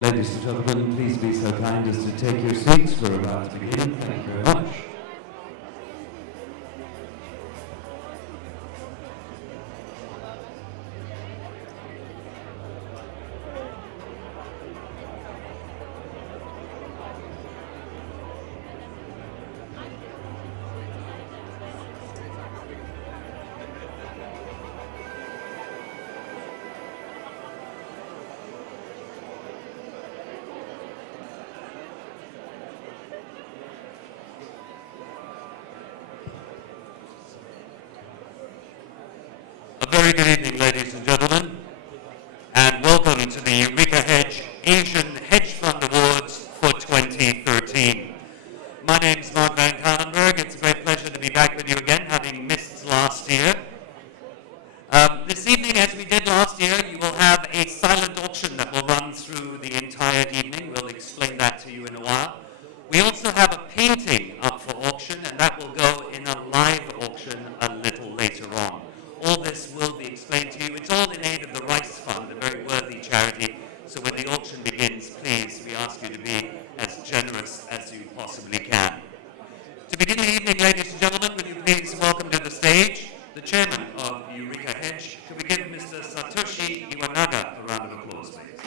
Ladies and gentlemen, please be so kind as to take your seats. We're about to begin. Thank you very much. A very good evening, ladies and gentlemen, and welcome to the Eurekahedge Asian Hedge Fund Awards for 2013. My name's Mark Van Kallenberg. It's a great pleasure to be back with you again, having missed last year. This evening, as we did last year, you will have a silent auction that will run through the entire evening. We'll explain that to you in a while. We also have a painting up for auction, and that will go in a live auction a little later on. All this will be explained to you. It's all in aid of the Rice Fund, a very worthy charity. So when the auction begins, please, we ask you to be as generous as you possibly can. To begin the evening, ladies and gentlemen, will you please welcome to the stage the chairman of Eurekahedge. Could we give Mr. Satoshi Iwanaga a round of applause, please?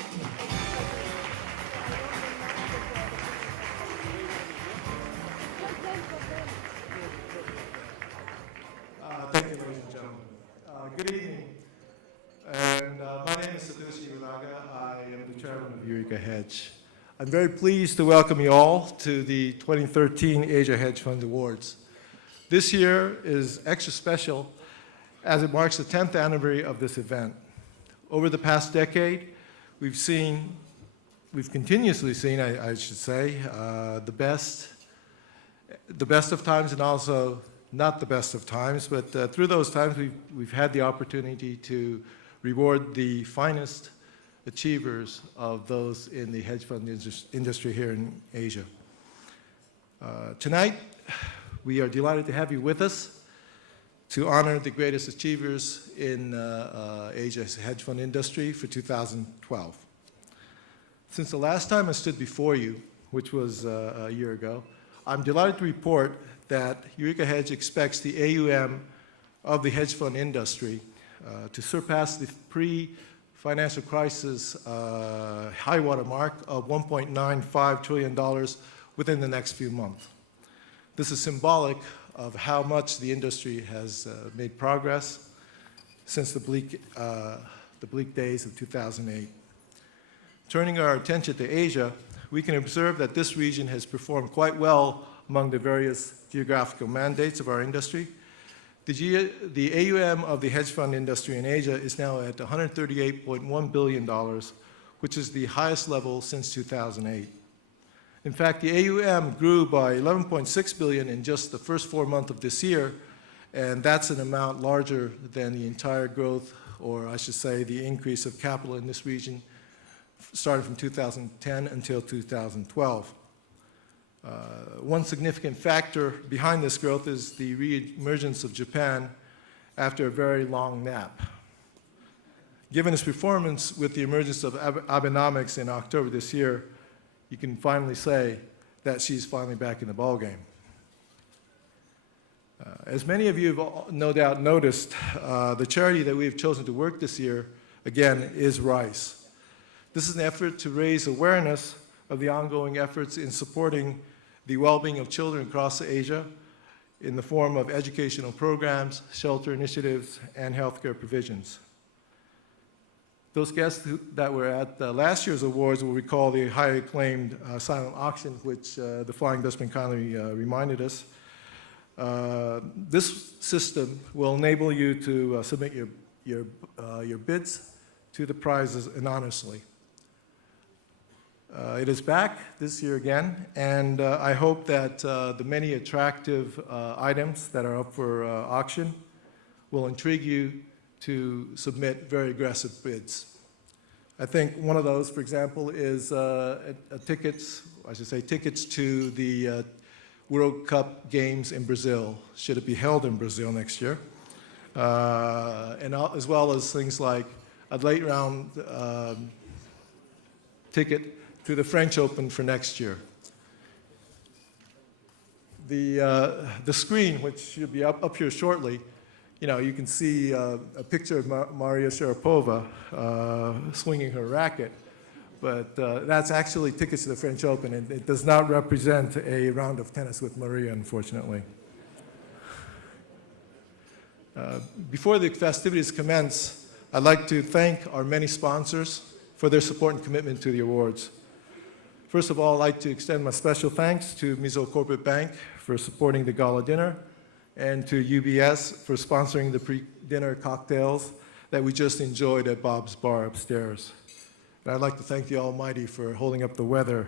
Thank you, ladies and gentlemen. Good evening. And my name is Satoshi Iwanaga. I am the chairman of Eurekahedge. I'm very pleased to welcome you all to the 2013 Asia Hedge Fund Awards. This year is extra special as it marks the 10th anniversary of this event. Over the past decade, we've continuously seen, I should say, the best of times and also not the best of times, but through those times we've had the opportunity to reward the finest achievers of those in the hedge fund industry here in Asia. Tonight, we are delighted to have you with us to honor the greatest achievers in Asia's hedge fund industry for 2012. Since the last time I stood before you, which was a year ago, I'm delighted to report that Eurekahedge expects the AUM of the hedge fund industry to surpass the pre-financial crisis high water mark of $1.95 trillion within the next few months. This is symbolic of how much the industry has made progress since the bleak days of 2008. Turning our attention to Asia, we can observe that this region has performed quite well among the various geographical mandates of our industry. The AUM of the hedge fund industry in Asia is now at $138.1 billion, which is the highest level since 2008. In fact, the AUM grew by $11.6 billion in just the first 4 months of this year, and that's an amount larger than the entire growth, or I should say the increase of capital in this region started from 2010 until 2012. One significant factor behind this growth is the re-emergence of Japan after a very long nap. Given its performance with the emergence of Abenomics in October this year, you can finally say that she's finally back in the ballgame. As many of you have no doubt noticed, the charity that we have chosen to work this year, again, is Rice. This is an effort to raise awareness of the ongoing efforts in supporting the well-being of children across Asia in the form of educational programs, shelter initiatives, and healthcare provisions. Those guests that were at last year's awards will recall the highly acclaimed silent auction, which the Flying Dutchman kindly reminded us. This system will enable you to submit your bids to the prizes anonymously. It is back this year again, and I hope that the many attractive items that are up for auction will intrigue you to submit very aggressive bids. I think one of those, for example, is tickets to the World Cup games in Brazil, should it be held in Brazil next year, and as well as things like a late round ticket to the French Open for next year. The screen, which should be up here shortly, you can see a picture of Maria Sharapova swinging her racket, but that's actually tickets to the French Open, and it does not represent a round of tennis with Maria, unfortunately. Before the festivities commence, I'd like to thank our many sponsors for their support and commitment to the awards. First of all, I'd like to extend my special thanks to Mizo Corporate Bank for supporting the gala dinner, and to UBS for sponsoring the pre-dinner cocktails that we just enjoyed at Bob's Bar upstairs. And I'd like to thank the Almighty for holding up the weather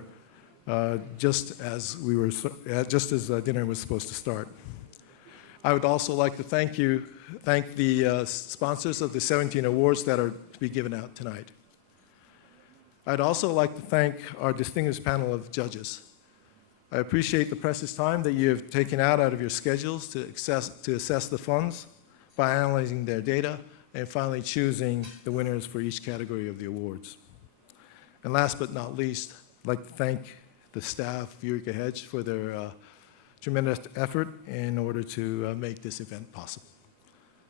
just as dinner was supposed to start. I would also like to thank the sponsors of the 17 awards that are to be given out tonight. I'd also like to thank our distinguished panel of judges. I appreciate the precious time that you have taken out of your schedules to assess the funds by analyzing their data and finally choosing the winners for each category of the awards. And last but not least, I'd like to thank the staff of Eurekahedge for their tremendous effort in order to make this event possible.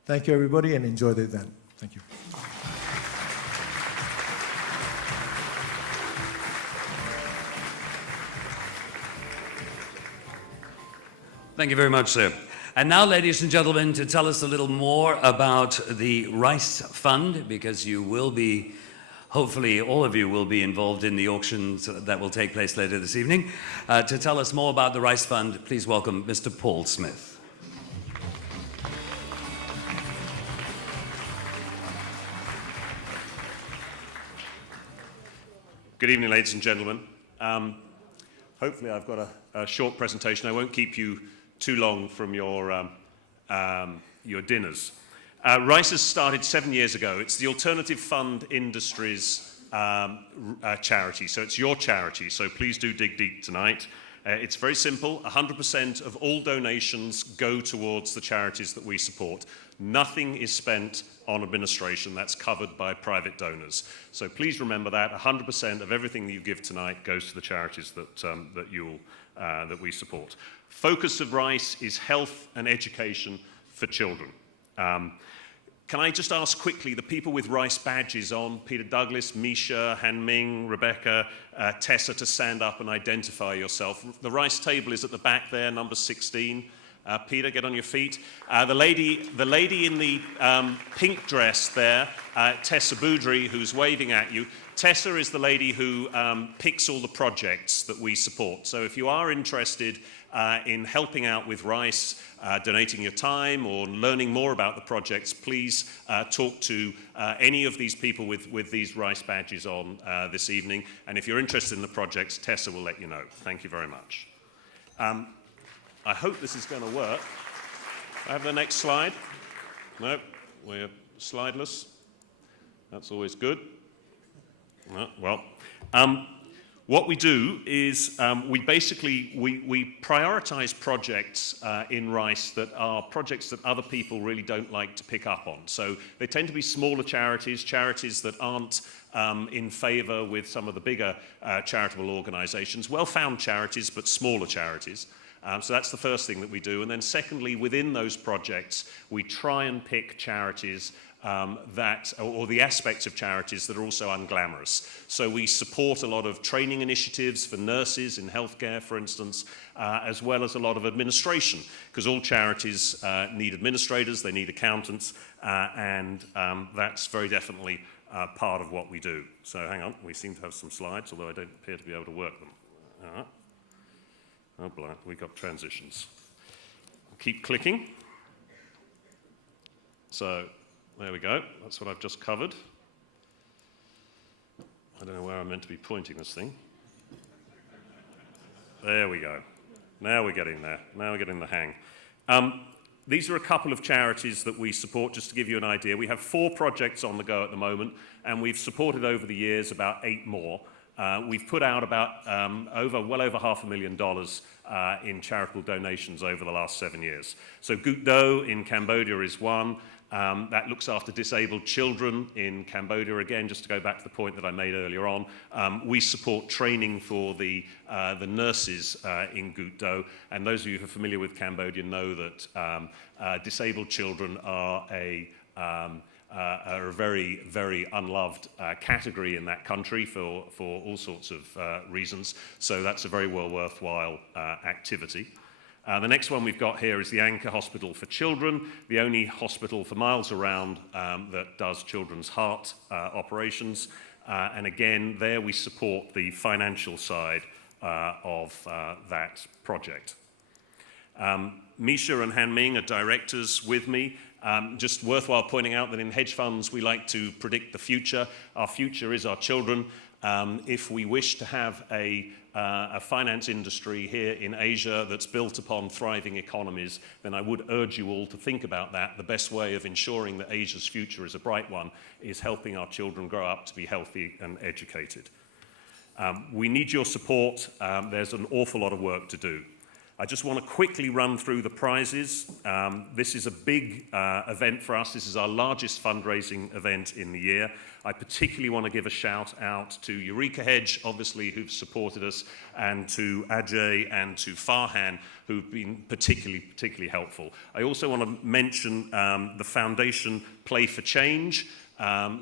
Thank you, everybody, and enjoy the event. Thank you. Thank you very much, sir. And now, ladies and gentlemen, to tell us a little more about the Rice Fund, because you will be, hopefully all of you will be involved in the auctions that will take place later this evening. To tell us more about the Rice Fund, please welcome Mr. Paul Smith. Good evening, ladies and gentlemen. Hopefully I've got a short presentation. I won't keep you too long from your dinners. Rice has started 7 years ago. It's the Alternative Fund Industries charity, so it's your charity, so please do dig deep tonight. It's very simple. 100% of all donations go towards the charities that we support. Nothing is spent on administration. That's covered by private donors. So please remember that 100% of everything that you give tonight goes to the charities that we support. Focus of Rice is health and education for children. Can I just ask quickly, the people with Rice badges on, Peter Douglas, Misha, Han Ming, Rebecca, Tessa, to stand up and identify yourself. The Rice table is at the back there, number 16. Peter, get on your feet. The lady in the pink dress there, Tessa Boudry, who's waving at you. Tessa is the lady who picks all the projects that we support. So if you are interested in helping out with Rice, donating your time or learning more about the projects, please talk to any of these people with these Rice badges on this evening. And if you're interested in the projects, Tessa will let you know. Thank you very much. I hope this is going to work. I have the next slide. No, we're slideless. That's always good. No, well, what we do is we prioritize projects in Rice that are projects that other people really don't like to pick up on. So they tend to be smaller charities that aren't in favor with some of the bigger charitable organizations, well-found charities, but smaller charities. So that's the first thing that we do. And then secondly, within those projects, we try and pick charities or the aspects of charities that are also unglamorous. So we support a lot of training initiatives for nurses in healthcare, for instance, as well as a lot of administration, because all charities need administrators, they need accountants, and that's very definitely part of what we do. So hang on, we seem to have some slides, although I don't appear to be able to work them. All right. Oh, blind, we got transitions. Keep clicking. So, there we go. That's what I've just covered. I don't know where I'm meant to be pointing this thing. There we go. Now we're getting there. Now we're getting the hang. These are a couple of charities that we support, just to give you an idea. We have 4 projects on the go at the moment, and we've supported over the years about 8 more. We've put out about well over $500,000 in charitable donations over the last 7 years. So Gut Do in Cambodia is one. That looks after disabled children in Cambodia. Again, just to go back to the point that I made earlier on, we support training for the nurses in Gut Do. And those of you who are familiar with Cambodia know that disabled children are a very, very unloved category in that country for all sorts of reasons. So that's a very well worthwhile activity. The next one we've got here is the Anchor Hospital for Children, the only hospital for miles around that does children's heart operations. And again, there we support the financial side of that project. Misha and Han Ming are directors with me. Just worthwhile pointing out that in hedge funds, we like to predict the future. Our future is our children. If we wish to have a finance industry here in Asia that's built upon thriving economies, then I would urge you all to think about that. The best way of ensuring that Asia's future is a bright one is helping our children grow up to be healthy and educated. We need your support. There's an awful lot of work to do. I just want to quickly run through the prizes. This is a big event for us. This is our largest fundraising event in the year. I particularly want to give a shout out to Eurekahedge, obviously, who've supported us, and to Ajay and to Farhan, who've been particularly helpful. I also want to mention the foundation Play for Change,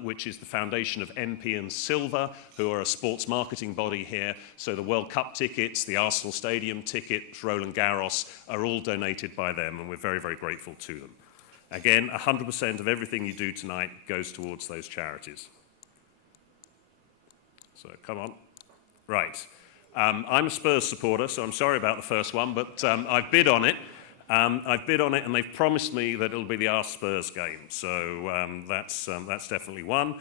which is the foundation of MP and Silver, who are a sports marketing body here. So the World Cup tickets, the Arsenal Stadium tickets, Roland Garros are all donated by them, and we're very, very grateful to them. Again, 100% of everything you do tonight goes towards those charities. So come on. Right. I'm a Spurs supporter, so I'm sorry about the first one, but I've bid on it. I've bid on it, and they've promised me that it'll be the Our Spurs game. So that's definitely one.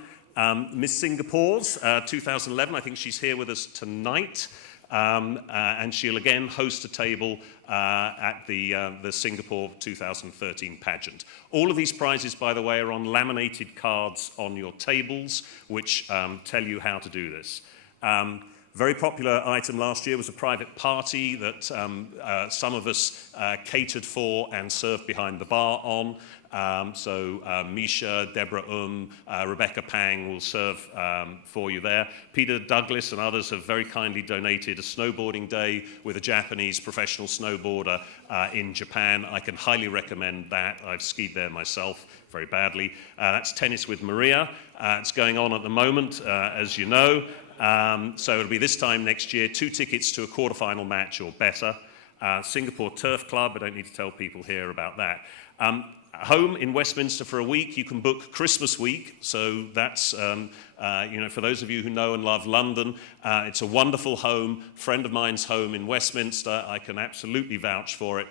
Miss Singapore's 2011, I think she's here with us tonight. And she'll again host a table at the Singapore 2013 pageant. All of these prizes, by the way, are on laminated cards on your tables, which tell you how to do this. Very popular item last year was a private party that some of us catered for and served behind the bar on. So Misha, Deborah Rebecca Pang will serve for you there. Peter Douglas and others have very kindly donated a snowboarding day with a Japanese professional snowboarder in Japan. I can highly recommend that. I've skied there myself very badly. That's Tennis with Maria. It's going on at the moment, as you know. So it'll be this time next year, 2 tickets to a quarterfinal match or better. Singapore Turf Club, I don't need to tell people here about that. Home in Westminster for a week, you can book Christmas week. So that's, for those of you who know and love London, it's a wonderful home, friend of mine's home in Westminster. I can absolutely vouch for it.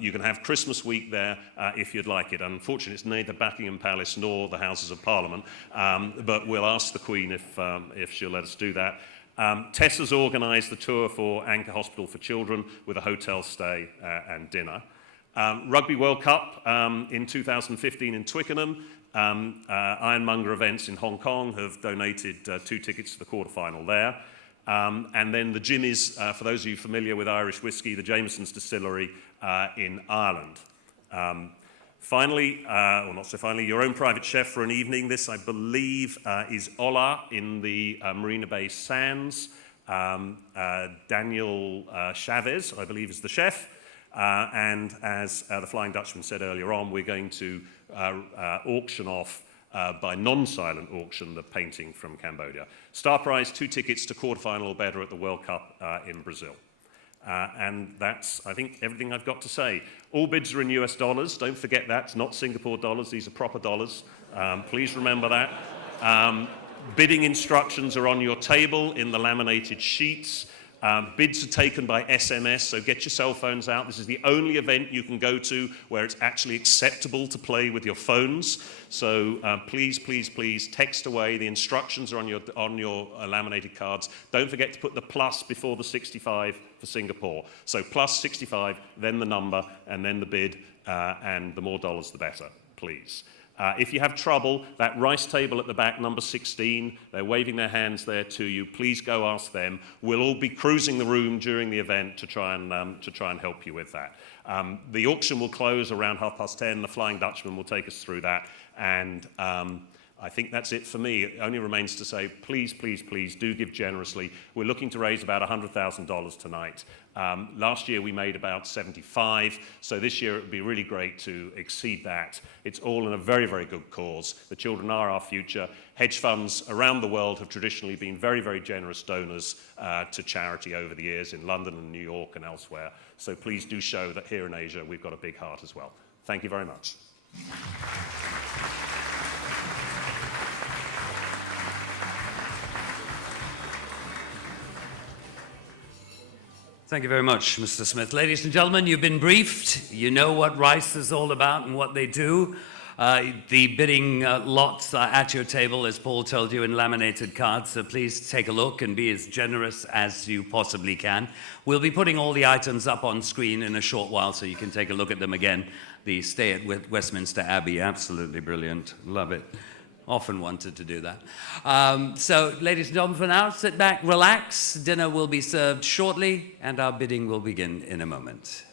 You can have Christmas week there if you'd like it. Unfortunately, it's neither Buckingham Palace nor the Houses of Parliament, but we'll ask the Queen if she'll let us do that. Tessa's organised the tour for Anchor Hospital for Children with a hotel stay and dinner. Rugby World Cup in 2015 in Twickenham. Ironmonger Events in Hong Kong have donated 2 tickets to the quarterfinal there. And then the Jimmies, for those of you familiar with Irish whiskey, the Jameson's Distillery in Ireland. Finally, or not so finally, your own private chef for an evening. This, I believe, is Ola in the Marina Bay Sands. Daniel Chavez, I believe, is the chef. And as the Flying Dutchman said earlier on, we're going to auction off by non-silent auction the painting from Cambodia. Star prize, 2 tickets to quarterfinal or better at the World Cup in Brazil. And that's, I think, everything I've got to say. All bids are in US dollars. Don't forget that. It's not Singapore dollars. These are proper dollars. Please remember that. Bidding instructions are on your table in the laminated sheets. Bids are taken by SMS, so get your cell phones out. This is the only event you can go to where it's actually acceptable to play with your phones. So please, please, please text away. The instructions are on your laminated cards. Don't forget to put the plus before the 65 for Singapore. So plus 65, then the number, and then the bid, and the more dollars the better, please. If you have trouble, that rice table at the back, number 16, they're waving their hands there to you. Please go ask them. We'll all be cruising the room during the event to try and help you with that. The auction will close around 10:30. The Flying Dutchman will take us through that. And I think that's it for me. It only remains to say, please, please, please do give generously. We're looking to raise about $100,000 tonight. Last year we made about 75, so this year it would be really great to exceed that. It's all in a very, very good cause. The children are our future. Hedge funds around the world have traditionally been very, very generous donors to charity over the years in London and New York and elsewhere. So please do show that here in Asia we've got a big heart as well. Thank you very much. Thank you very much, Mr. Smith. Ladies and gentlemen, you've been briefed. You know what rice is all about and what they do. The bidding lots are at your table, as Paul told you, in laminated cards, so please take a look and be as generous as you possibly can. We'll be putting all the items up on screen in a short while so you can take a look at them again. The stay at Westminster Abbey, absolutely brilliant. Love it. Often wanted to do that. So, ladies and gentlemen, for now, sit back, relax. Dinner will be served shortly, and our bidding will begin in a moment.